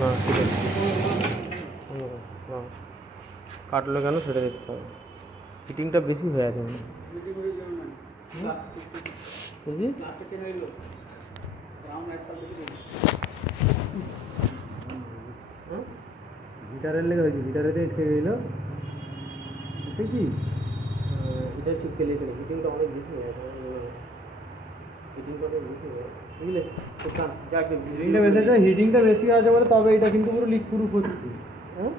না ঠিক আছে, না কাটলো কেন সেটা দেখতে হবে। ফিটিংটা বেশি হয়ে আছে বুঝলি। হিটারের লেগে হয়েছে, হিটারেতে ঠেকে গেল দেখছিস, এটা চিপকে নিয়েছে, ফিটিংটা অনেক বেশি হয়ে আছে, ফিটিংটা অনেক বেশি হয়ে আছে বুঝলে। হিটিংটা বেশি আছে বলে, তবে এটা কিন্তু পুরো লিক প্রুফ হচ্ছে। হ্যাঁ,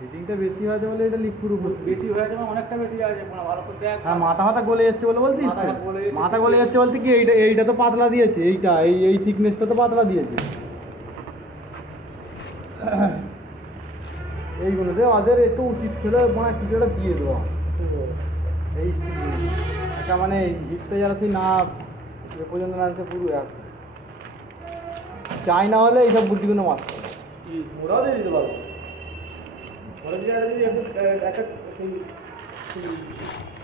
হিটিংটা বেশি আছে বলে এটা লিক প্রুফ হচ্ছে। বেশি হয়েছে না, অনেকটা বেশি আছে, ভালো করে দেখ। হ্যাঁ, মাথা গলে যাচ্ছে বলে বলছিস, মাথা গলে যাচ্ছে বলতে কি, এইটা তো পাতলা দিয়েছে, এই থিকনেসটা তো পাতলা দিয়েছে। এইগুলোতে ওদের একটু উচিত ছিল মানে কিছুটা দিয়ে দেওয়া, এই একটা মানে হিটটা যারা সেই না এ পর্যন্ত না আছে পুরো এক চাই, না হলে এইসব বুদ্ধিগুলো মারতে ওরাও দিয়ে দিতে পারবো, ওরা দিয়ে যদি একটা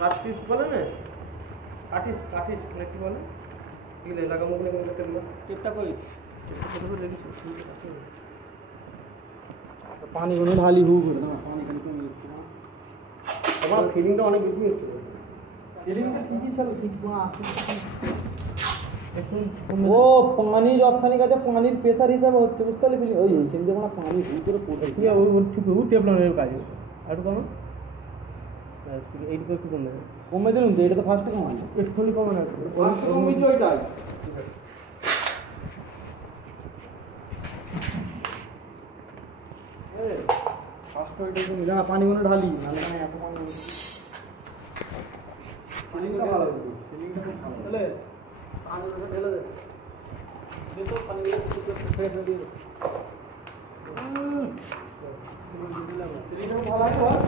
কাঠ পিস বলে না, কাঠিস মানে কি বলে, এগুলো এলাকা মুখলে কোনো একটা টেপটা কই দেখেছি। পানিগুলো ঢালি হু করে না, পানি খালি কমে যাচ্ছে না। আমার ফিলিংটা অনেক বেশি হচ্ছে, ফিলিংটা ঠিকই ছিল, ঠিক ও পানি যতখানি কাছে পানির প্রেশার হিসাবে হচ্ছে, বুঝতে পারলি ফিলিং ওই এইখান দিয়ে মানে পানি হু করে পড়ে ঠিক আছে, ওই ঠিক ওই টেপলানোর কাজ একটু কমে, এইটুকু একটু কমে কমে দিলুন তো, এটা তো ফার্স্টে কমাল, একটুখানি কমে না, কমিয়েছে ওইটাই। ফার্স্ট ওইটাই কমি না, পানিগুলো ঢালি নাহলে না এত পানি সিলিংটা ভালো হবে, সিলিংটা খুব ভালো তাহলে পানিগুলো ঢেলে দে, দেখো পানিগুলো ফ্রেশ হয়ে দিয়ে সিলিংটা ভালো আছে।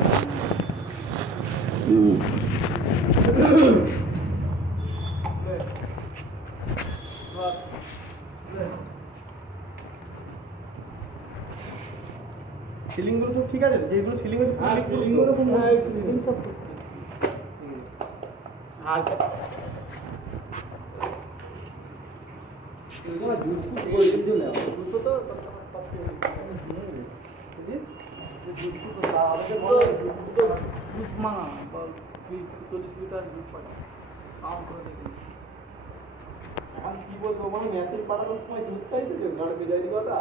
সিলিংগুলো সব ঠিক আছে, যেগুলো সিলিং আছে সিলিংগুলো খুব সিলিং সব কি বলবো মানে মেসেজ পাঠানোর সময় জুস চাইছে গাড়ি বেজারি কথা।